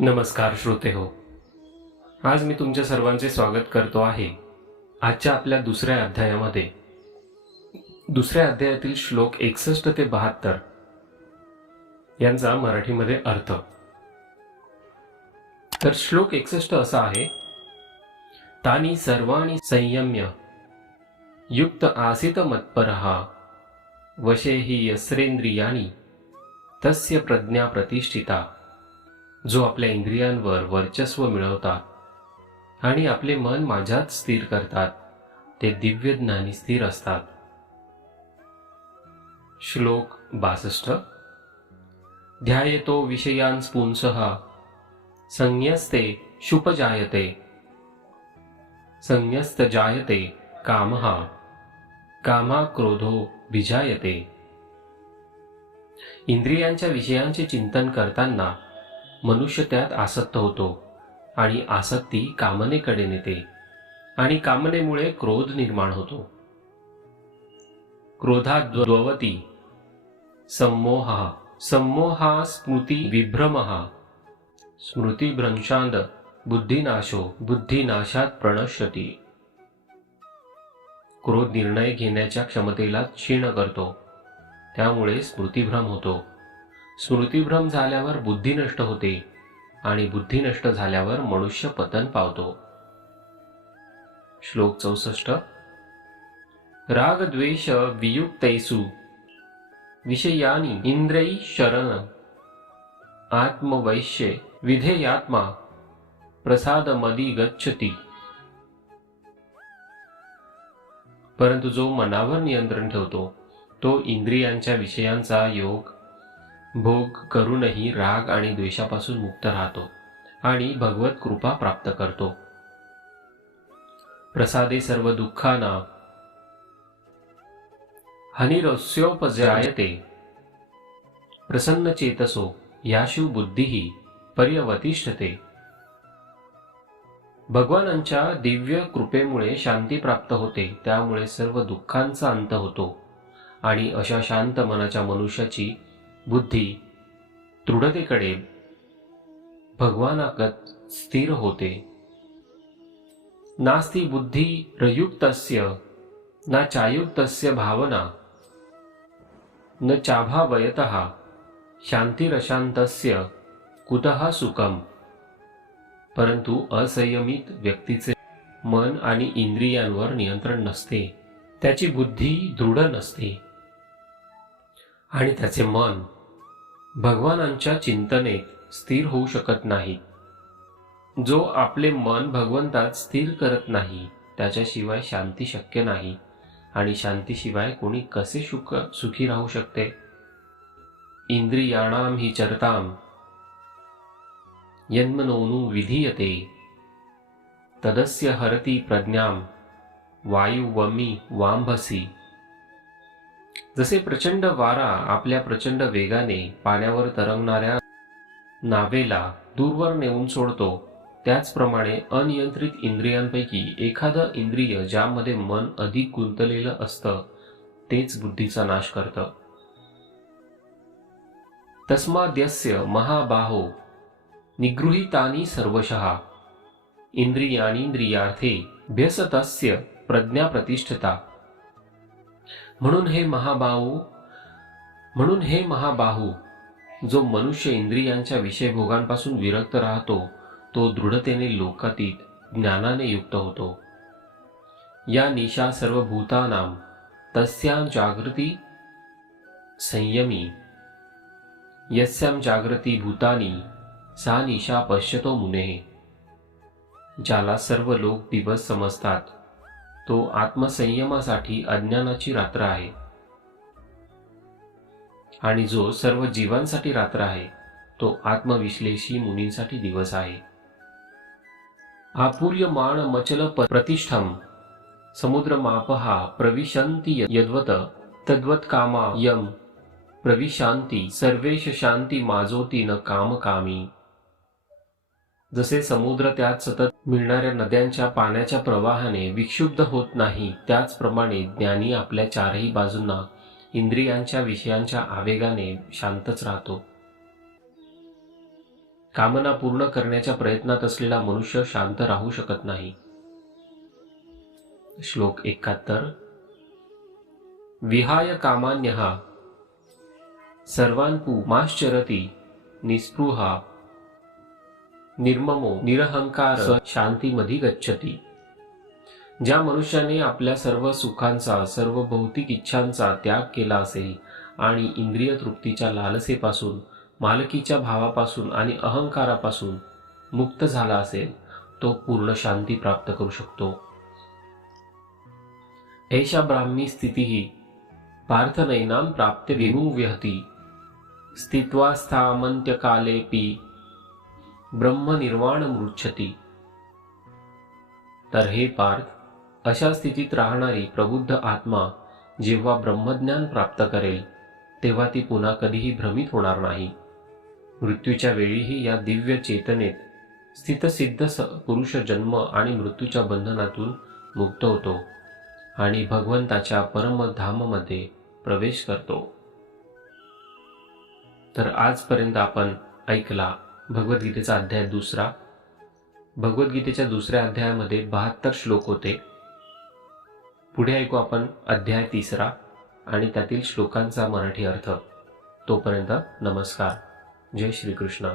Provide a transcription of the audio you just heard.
नमस्कार श्रोते हो. आज मी तुमच्या सर्वांचे स्वागत करतो आहे. आजच्या आपल्या दुसऱ्या अध्यायामध्ये. दुसऱ्या अध्यायातील श्लोक एकसष्ट ते बहात्तर. यांचा मराठीमध्ये अर्थ. तर श्लोक एकसष्ट असा आहे. तानी सर्वाणी संयम्य. युक्त आसित मत्परहा वशे हि यस्रेंद्रियाणी तस्य प्रज्ञा प्रतिष्ठिता. जो आपल्या इंद्रियांवर वर्चस्व मिळवतात आणि आपले मन माझ्यात स्थिर करतात ते दिव्य ज्ञानी स्थिर असतात. श्लोक बासष्ट. ध्यायतो विषयांस संयस्ते शुप जायते संयस्त जायते कामहा कामा क्रोधो भिजायते. इंद्रियांच्या विषयांचे चिंतन करताना मनुष्य त्यात आसक्त होतो आणि आसक्ती कामनेकडे नेते आणि कामनेमुळे क्रोध निर्माण होतो. क्रोधाद्ववती संमोह संमोहा स्मृती विभ्रम स्मृतिभ्रंशांद बुद्धिनाशो बुद्धिनाशात प्रणश्यती. क्रोध निर्णय घेण्याच्या क्षमतेला क्षीण करतो त्यामुळे स्मृतिभ्रम होतो. स्मृतिभ्रम झाल्यावर बुद्धी नष्ट होते आणि बुद्धी नष्ट झाल्यावर मनुष्य पतन पावतो. श्लोक चौसष्ट. राग द्वेष वियुक्तैसु विषयानी इंद्रई शरण आत्मवैश्य विधेयात्मा प्रसाद मदी गच्छती परंतु जो मनावर नियंत्रण ठेवतो तो इंद्रियांच्या विषयांचा योग भोग करूनही राग आणि द्वेषापासून मुक्त राहतो आणि भगवत कृपा प्राप्त करतो. प्रसादे सर्व दुःखाना. हनिरस्योपजायते. प्रसन्न चेतसो याशु बुद्धीही पर्यवतिष्ठते. भगवानांच्या दिव्य कृपेमुळे शांती प्राप्त होते त्यामुळे सर्व दुःखांचा अंत होतो. आणि अशा शांत मनाच्या मनुष्याची बुद्धी दृढतेकडे भगवानागत स्थिर होते. नास्ति बुद्धी रयुक्तस्य न चायुक्तस्य भावना न चाभावयतः शांतिरशांतस्य कुतः सुखम? परंतु असंयमित व्यक्तीचे मन आणि इंद्रियांवर नियंत्रण नसते. त्याची बुद्धी दृढ नसते. आणि त्याचे मन भगवानांच्या चिंतनेत स्थिर होऊ शकत नाही. जो आपले मन भगवंतात स्थिर करत नाही त्याच्याशिवाय शांती शक्य नाही. आणि शांतीशिवाय कोणी कसे सुख सुखी राहू शकते? इंद्रियाणाम ही चरताम यन्मनोनु विधीयते। तदस्य हरती प्रज्ञाम वायुवमी वांभसी। जसे प्रचंड वारा आपल्या प्रचंड वेगाने पाण्यावर तरंगणाऱ्या नावेला दूरवर नेऊन सोडतो त्याचप्रमाणे अनियंत्रित इंद्रियांपैकी एखादं इंद्रिय ज्यामध्ये मन अधिक गुंतलेलं असतं तेच बुद्धीचा नाश करतं. तस्माद्यस्य महाबाहो निगृहीतानि सर्वशः इंद्रियाणींद्रियार्थे भ्यसतस्य प्रज्ञा प्रतिष्ठता म्हणून हे महाबाहू म्हणून हे महाबाहू जो मनुष्य इंद्रियांच्या विषयभोगांपासून विरक्त राहतो तो दृढतेने लोकातीत ज्ञानाने युक्त होतो. या निशा सर्व भूतानाम तस्यां जागृती संयमी यस्यां जागृती भूतानी सा निशा पश्यतो मुने ज्याला सर्व लोक दिवस समजतात. तो आत्मसंयमासाठी अज्ञानाची रात्र आहे. आणि जो सर्व जीवांसाठी रात्र आहे तो आत्मविश्लेषी मुनींसाठी दिवस आहे. आपूर्यमाण मचल प- प्रतिष्ठम समुद्रमापहा प्रविशांती यद्वत तद्वत कामा यम प्रविशांती सर्वेश शांती माजोती न कामकामी जसे समुद्र त्यात सतत मिळणाऱ्या नद्यांच्या पाण्याच्या प्रवाहाने विक्षुब्ध होत नाही त्याचप्रमाणे ज्ञानी आपल्या चारही बाजूंना इंद्रियांच्या विषयांच्या आवेगाने शांतच राहतो. कामना पूर्ण करण्याच्या प्रयत्नात असलेला मनुष्य शांत राहू शकत नाही. श्लोक एकाहत्तर. विहाय कामान्य सर्वान् पुमाश्चरती निस्पृहा निर्ममो निरहंकार शांतीमधी गच्छती. ज्या मनुष्याने आपल्या सर्व सुखांचा सर्व भौतिक इच्छांचा त्याग केला असेल आणि इंद्रिय तृप्तीच्या लालसेपासून मालकीच्या भावापासून आणि अहंकारापासून मुक्त झाला असेल तो पूर्ण शांती प्राप्त करू शकतो. एषा ब्राह्मी स्थितीही पार्थनैनां प्राप्य विमुव्यहती स्थित्वा स्थामन्त्यकालेपि ब्रह्मनिर्वाण मृच्छती. तर हे पार्थ अशा स्थितीत राहणारी प्रबुद्ध आत्मा जेव्हा ब्रह्मज्ञान प्राप्त करेल तेव्हा ती पुन्हा कधीही भ्रमित होणार नाही. मृत्यूच्या वेळीही या दिव्य चेतनेत स्थितसिद्ध स पुरुष जन्म आणि मृत्यूच्या बंधनातून मुक्त होतो आणि भगवंताच्या परमधाममध्ये प्रवेश करतो. तर आजपर्यंत आपण ऐकला भगवद्गीतेचा अध्याय दुसरा. भगवद्गीतेच्या दुसऱ्या अध्यायामध्ये बहात्तर श्लोक होते. पुढे ऐकू आपण अध्याय तिसरा आणि त्यातील श्लोकांचा मराठी अर्थ. तोपर्यंत नमस्कार. जय श्रीकृष्ण.